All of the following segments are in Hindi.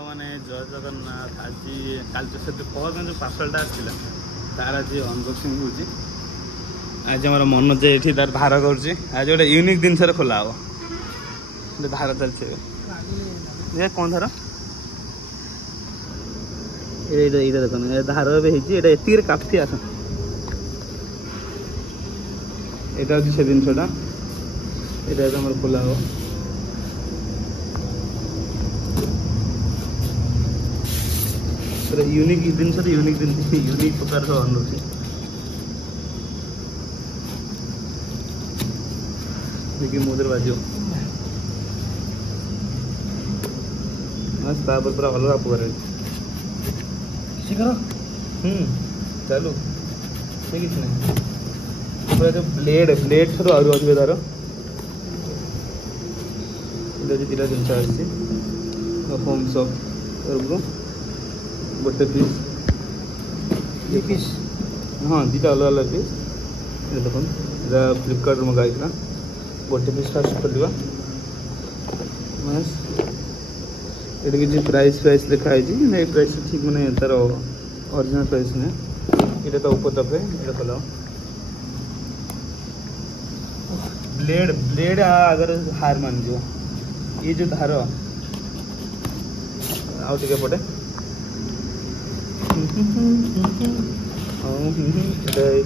मैंने जय जगन्नाथ आज कल से पहर जो पार्सलटा आसाला तार आज अनबक्सिंग हो आज हमारा मनोज ये तार धार कर आज गोटे यूनिक जिनस खोला हम धार चलते कौन धार ये देखो धार एति काफी आस यहाँ हूँ से जिनसा यहाँ खोला हम यूनिक जिनस यूनिक यूनिक प्रकार अनबॉक्सिंग देखिए मुझे बाजो तापर पूरा अलग प्रकार चालू किसी ना पूरा जो ब्लेड ब्लेड ठार अधिक तार दुटा जिनस होम शॉप तरफ गोटे पीस पीस हाँ दुटा अलग अलग पीस देख फ्लिपकार्ट मंगाई गोटे पीस फास्ट खोल ये किसी प्राइस प्राइस लिखाई प्राइस ठीक मैंने तार ओरिजिनल प्राइस नहीं ये तो ऊपर दबे ये खोल ब्लेड ब्लेड अगर हार मान जो ये जो धार आउ टे पटे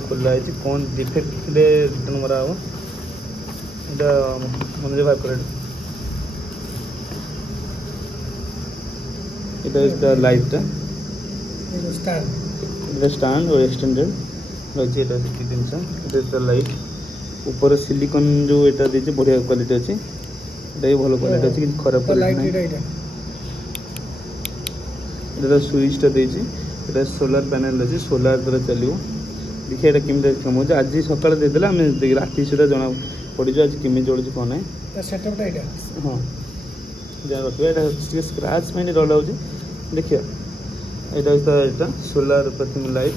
खोला है कौन डिफेक्ट रिटर्न मरा हम यहाँ मनोज भाई कर लाइटा स्टैंड और एक्सटेंडेड रही जिनस लाइट ऊपर सिलिकन जो यहाँ दे बढ़िया क्वालिटी अच्छी ये भल क्वालिटी अच्छी कि खराब क्वालिटी स्विचटा देती ये सोलार पैनल अच्छी सोलार द्वारा चलो देखिए यहाँ केमी कम हो आज सकाल देदेला आम राति सुधा जना पड़ आज केमी चलुच कौन ना हाँ जहाँ रखा स्क्राच में रहा देखिए यहाँ सोलार प्रतिम लाइट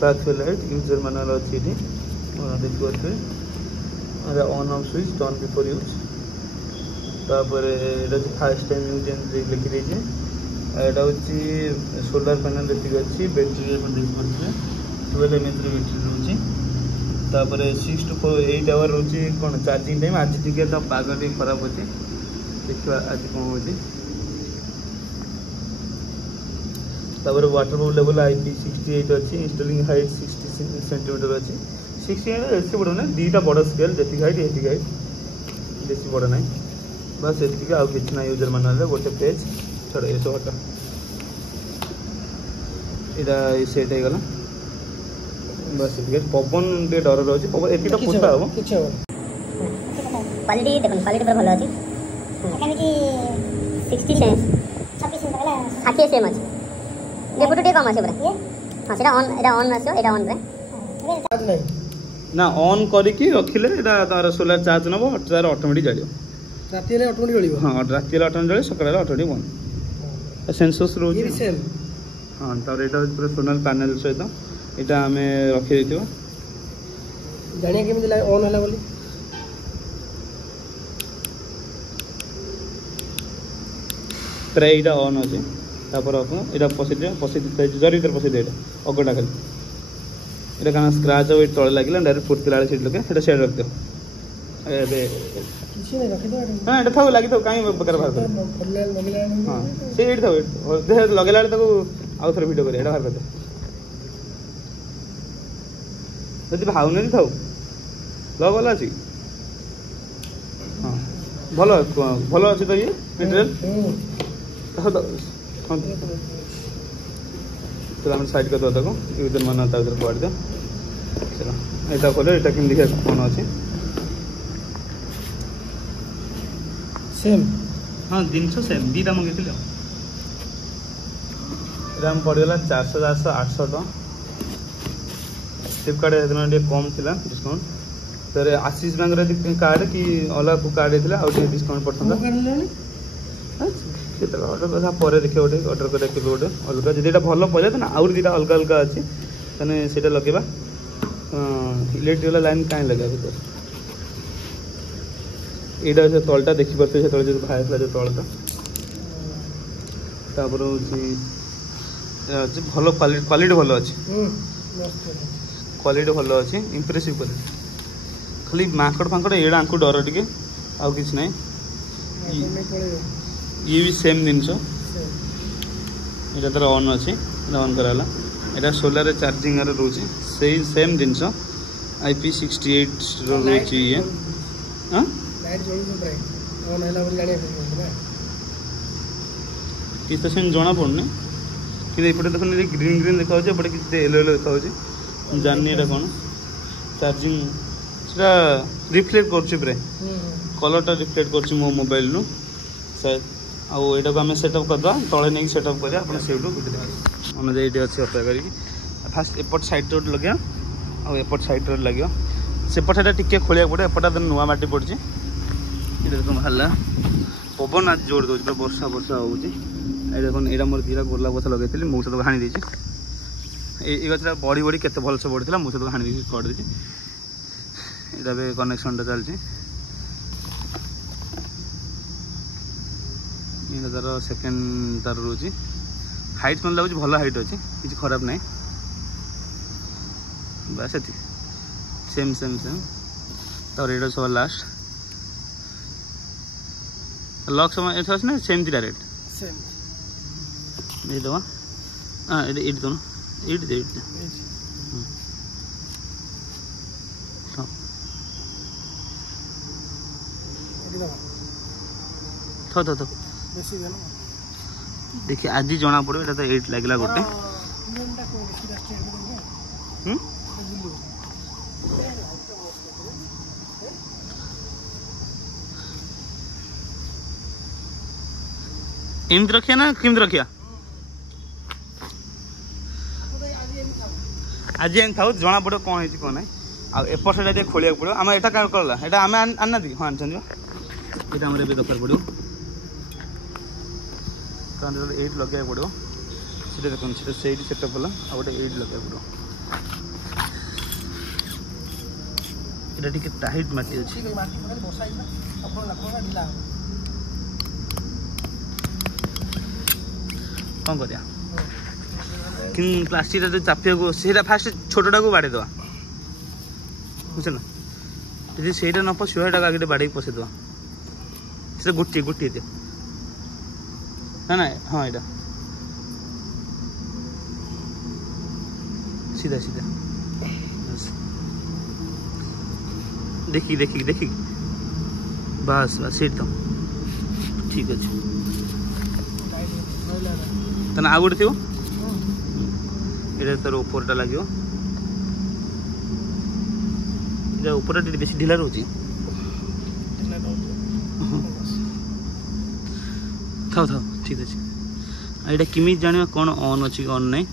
पाथवे लाइट यूजर मानर अच्छी देखिए on off switch turn before use तापर फास्ट टाइम यूज लिखी देती यहाँ हूँ सोलार पैनल ये अच्छी बैटेरी देखिए 12 mAh बैटेरी रोचे तापर 6 to 8 आवर रोचे कौन चार्जिंग टाइम आज टी तो पाग टे खराब अच्छे देखा आज कौन हो वाटर प्रूफ लेवल IP68 अच्छी इंस्टॉलिंग हाइट 60 सेंटीमीटर अच्छी 60 बेसी बड़ ना दीटा बड़ स्केल जी हाइट ये हाइट बेसी बड़ ना बस ये आउ कि ना यूजर मान गोटे पेज छोड़ ये सब हटा यहाँ सेट हो गला बस ये पवन टे डर रही पवन ये पोता हम क्वालिटी देखो क्वालिटी पूरा भल अच्छी 60 सेम 60 सेम अच्छे देखो टे कम आसे पूरा हाँ से ऑन एटा ऑन आसो एटा ऑन रे ना ऑन करके रखिले एटा तार सोलार चार्ज नबो तार ऑटोमेटिक जलियो राति ले ऑटोमेटिक जलियो हां राति ले ऑटोमेटिक जलियो सकाळे ऑटोमेटिक बन सेंसर्स रोज ये सेम हाँ तार एटा पूरा सोलार पैनल सहित एटा हमें रखि देथिबो जानिया केमिति लाइ ऑन होला बोली ट्रे एटा ऑन अछि तापर अपन एटा पसि जरी भीतर पसि दे अगटा खाली एटा काना स्क्रैच हो तळे लागिला डायरेक्ट फुटती लाळे सीट लगे एटा सेट रख दो एबे किसी ने रखि दो हां एटा थाउ लागि थाउ काई बकर बाहर कर हां से एटा थाउ दे लगेला तको आउ थर वीडियो कर एटा बाहर कर दे जदि भाउ नै थाउ लग वाला अछि हां भलो भलो अछि तो ये मटेरियल तो हम साइड कर दो तको यूजर माना ता उधर पड़ दे चलो एटा खोले एटा किन देखा कौन अछि सेम हाँ जिनस सेम दीटा मंगे राम पड़गला 400 800 टका फ्लिपकार्ट टे कम थिला डिस्काउंट तर आशीष बैंक रे कार्ड कि अलग कार्ड थिला और डिस्काउंट पड़ता ऑर्डर कथा पर देखिए गोटे ऑर्डर कर गोटे अलग जब भल पड़े तो आउ दुटा अलग अलग अच्छे से लगेगा इलेक्ट्रिकल लाइन कहीं लगे भर यहाँ से तलटा देखिपे से तले जो बाहर जो तलटा तापर हूँ भल क्वालिटी भल अच्छे क्वालिटी भल अच्छे इंप्रेसिव क्वालिटी खाली माकड़ फाकड़ एड़ा आंकु डर टे आउ कि ना ये भी सेम जिनस यहाँ तार ऑन अच्छे ऑन कराला यहाँ सोलार चार्जिंग रोचे से सेम जिनस IP68 रोचे ये हाँ कि तो सेम जना पड़ने कि एपटे देख ग्रीन ग्रीन देखा एपटे कि येलो येलो देखा जानी यहाँ कौन चार्जिंग से रिफ्लेक्ट कर कलरटा रिफ्लेक्ट कर मो मोबाइल नु शायद आउ यहाँ को आम सेटअप करदे तले नहीं सेटअप करें आप से आम ये अच्छे अपेक्षा करी फास्ट एपट साइड लगे आउट साइड लगे सेपटा टिके खोलिया पड़े एपटा नुआ माटी पड़ी देख बाहर पवन आज जोर दौर पूरा वर्षा वर्षा हो देख यहाँ मोर दीटा गोलाप गछ लगे मौसा तो हाणी देती ये गछटा बढ़ी बढ़ी केते भलसे बढ़ी मौसा तो हाणी देती कट देती यहाँ भी कनेक्शनटा चलती ये तार सेकेंड तार रोचे हाइट मतलब लगुच भल हाइट अच्छे किसी खराब ना बस ये सेम सेम सेम तार ये सब लास्ट लक समय ये अच्छे ना सेम थी डायरेक्ट ये दवा हाँ ये दो ये तो देखिए आज जना पड़ो ये तो 8 लगला गोटे एमती रखिया ना केमती रखिया आज एम था जना पड़ो कौन है कौन ना आपर साइड खोलिया पड़ो आम एटा क्या करला एटा आम आना दी हाँ आनी यहाँ दरकार पड़ो तो 8 लगे पड़ो से देखो से सेटअप है आ गए 8 लगे पड़ो ये टे टाइट माटी अच्छी कौन कर प्लास्टिक चापिया को फास्ट छोटा को बाड़ेदवा बुझल जी से न पशा आगे बाड़े पशेदवा से गोटे गोटे दियो ना ना हाँ यहाँ सीधा सीधा देखी देखी देखी बस बस सीट तो ठीक अच्छे तेना आउ गोटे थो ये तार उपरटा लगे ऊपर बेस ढिला रोचे था था ठीक अच्छे यहाँ किमी जाना कौन ऑन अच्छी ऑन नहीं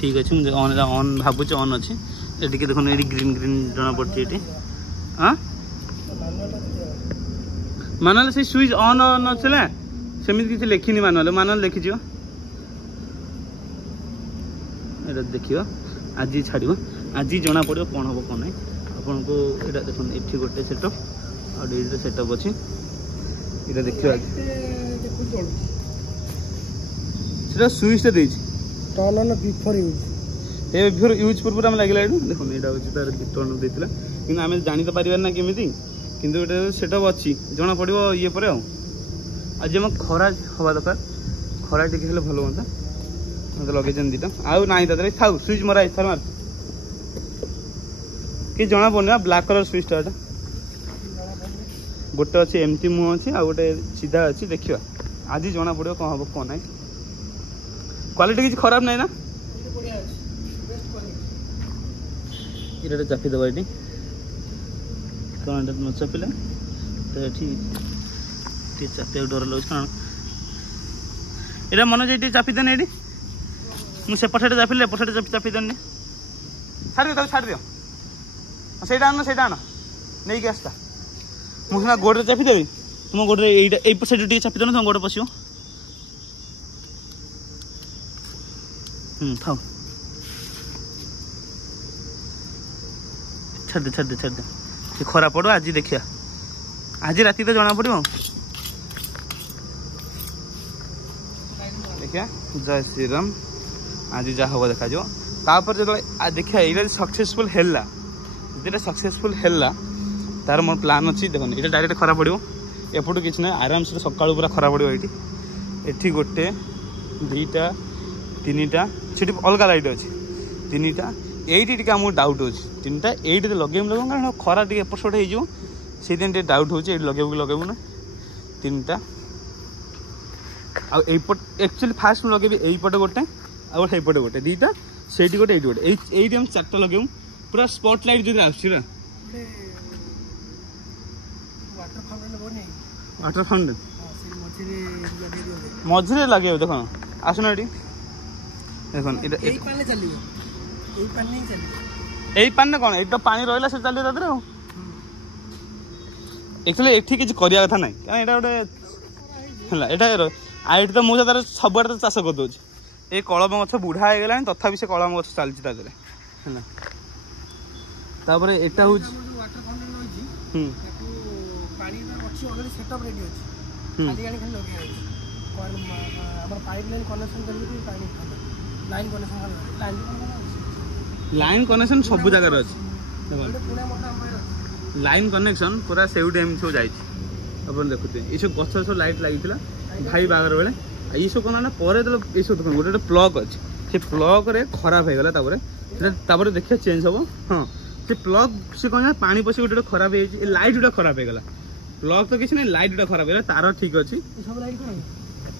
ठीक अच्छे मुझे ऑन भावुचे ऑन अच्छे ये देख ये ग्रीन ग्रीन जना पड़ी ये हाँ मानुआल से स्विच ऑन ऑन अच्छे सेमती किसी लिखिनी मानुआल देखी ये देखिए आज छाड़ आज जना पड़ो कौन हम कौन ना आपन को यहाँ देख ये गोटे सेटअप आ सेटअप अच्छे ये देखिए स्विच बिफोर यूज पूर्व आम लगे देखो यहाँ हूँ तार टर्न देता कि आम जानी तो पार ना केमी कि सेटअप अच्छी जना पड़ो ये पर आज आम खरा हवा दरकार खरा टे भल हाँ मत लगे दीटा आउ ना था स्विच मरा थर मार कि जना पड़ना ब्लैक कलर स्विचटा गोटे अच्छे एमती मुह अच्छी आ गोटे सीधा अच्छी देखिए आज जना पड़ो कौन हम कौन ना क्वालिटी किसी खराब ना ना ये चापिदेव ये कौन न चापिला तो ये चापिया डर लगे कारण यहाँ मनोज ये चापिदेने ये मुझे पछाटे चापिले पछाटे चापिदेनि छाड़ दियो छाड़ दियो से आन नहीं आसता मुझे गोड़े चापिदेवी तुम गोड़े ये साइड टे चापिदेन तुम गोड़े पशो था छाड़ दे खरा पड़ो आज देखिया आज राति तो जना पड़ो देखिए जय श्री राम आज जहाँ हम देखा तापर जो देखिए ये सक्सेसफुल है सक्सेसफुल है तार मोर प्लान अच्छी देखो ये डायरेक्ट खरा पड़ो एपटू कि ना आराम से सका पूरा खरा पड़ो ये गोटे दुईटा तीन टा सीट अलग लाइट अच्छी तीन टा ये आम डाउट हो तीन टा ये लगे कारण खरा टे एपट सेपट हो डाउट हो लगेबू ना तीन टा आउट एक्चुअली फास्ट मुझे लगे यहीपटे गोटे आउटे गोटे दीटा से गोटे ये गोटे ये हम चार्टा लगे पूरा स्पॉट लाइट जो आसरा वाटर फाउंटेन मझे लगे देख आसना ये देख यही पानी कौन ये तो पानी रहा से चलिए एक्चुअली ये किसी करवा कथा ना क्या गोटे ये तो मुझे तार सब आड़े तो चाष करदे ये कलम गछ बुढ़ा हो गला तथा से कलम गछ चलती है एटा हूँ लाइन कनेक्शन सब जगह अच्छी लाइन कनेक्शन पूरा से सब जाए देखुते ये सब गछ सब लाइट लगी भाई बागर बेले ये सब कौन ना पर ये सब देखो गोटे प्लग अच्छे से प्लग रे खराब हो गला देखिए चेंज हम हाँ से प्लग से कौन पानी पशि गोटे खराब हो लाइट गोटे खराब हो गला प्लग तो किसी ना लाइट गोटे खराब हो तार ठीक अच्छे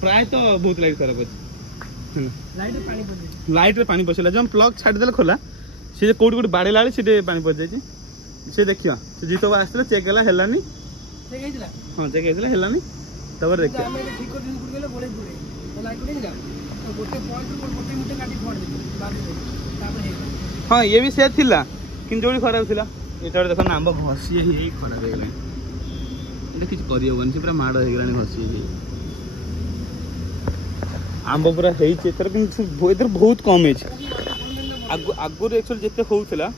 प्राय तो बहुत लाइट खराब अच्छे लाइट रे पानी पशिला जब प्लग छाड़देले खोला सी कौट गोटे बाड़ेला से पानी पशि जाए से देखिए से जीत आसला चेक है हाँ चेक है तब देखिए हाँ ये भी से थिला कि जो खराब थिला ये देख आंब घसी खराब हो गला किसी करहबन से पूरा माड़ हो गला घसी आंब पूरा होर बहुत कम है आगुरी एक्चुअली जिते होता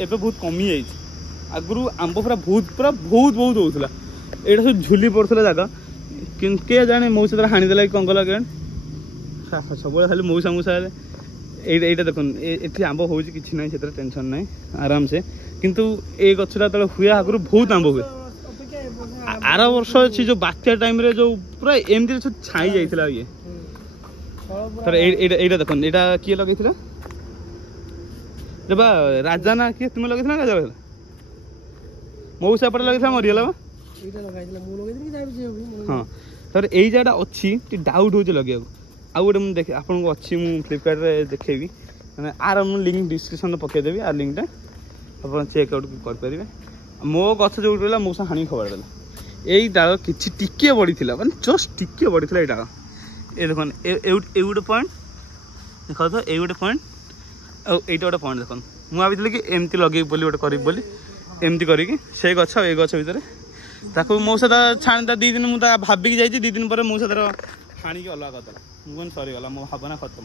एवं बहुत कमी जाए आगुरी आंब पूरा बहुत होता यहाँ सब झुली पड़ता जगह किए जाने मौसा तरह हाणीदेला कि कौन कला क्या सब खाली मौसा मौसा ये देख ये आंब हो कि ना से टेंशन ना आराम से किंतु ये गछटा तले हुए आगुरी बहुत आंब हुए आर वर्ष से जो बात्या टाइम रे जो पूरा एमती सब छाई जाइए ये तर ये देख यहाँ किए लगे राजा ना किए तुम लगे राजा लगे मौसा पटे लगे मरीगला बा हाँ तर यही जगह अच्छी डाउट हो लगे आउ गोटे मुझे देखे आपको अच्छी मुझे फ्लिपकार्ट देखेबी मैंने आर लिंक डिस्क्रिप्शन पकईदेवी आर लिंकटा आप चेकआउट करेंगे मो गछ जो रहा मौसा हाणी खबर देला यही डाल किसी टिके बढ़ी मैंने जस्ट टिके बढ़ी ये डाल ये देख ये गोटे पॉइंट देख तो ये गोटे पॉइंट आईटा गोटे पॉइंट देख मुझे भाई कि एमती लगे गोटे करी एमती करके से गछ ये गछ भितर ताको मौसा छाणी दी दिन मुझे भाविकी जाइए 2 दिन पर मौसा तार छाणी अलग करदेला मुझे सरीगला मो भावना खत्म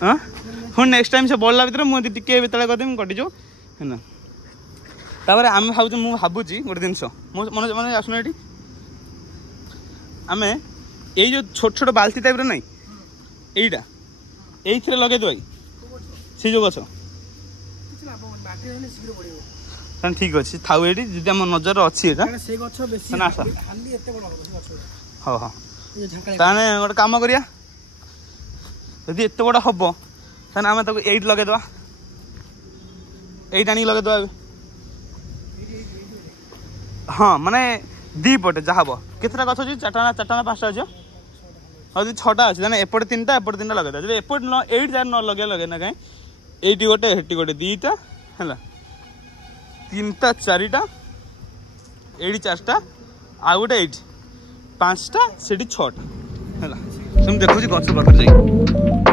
हाँ हूँ नेक्स्ट टाइम से बढ़ला भर मुझे टिके बेतला करदेमी कटिज है तापर आम भावुँ मुझे भावुची गोटे जिनस मन मन आसना ये आम ये जो छोट छोट बाल्टी टाइप ना यहीटा ये लगे दे से जो गछ ठीक अच्छे थाउ ये जी आम नजर अच्छी हाँ हाँ ताने गोटे कम करिया यदि एत बड़ा हम ताने आम ताको एट लगेदे एट आनी लगेदे हाँ माने दी पटे जहाँ हम केतटा गछ अच्छी 4टा ना 5टा अच्छे हाँ 6टा अच्छे एपटे 3टा एपटे 3टा लगे जब एपटे एट जार न लगे ना कहीं एटी गोटे हेटी गोटे 2टा है 3टा 4टा एटी 4टा आ गोटे 8 5टा से 6टा है देखो गछ पाखे जाए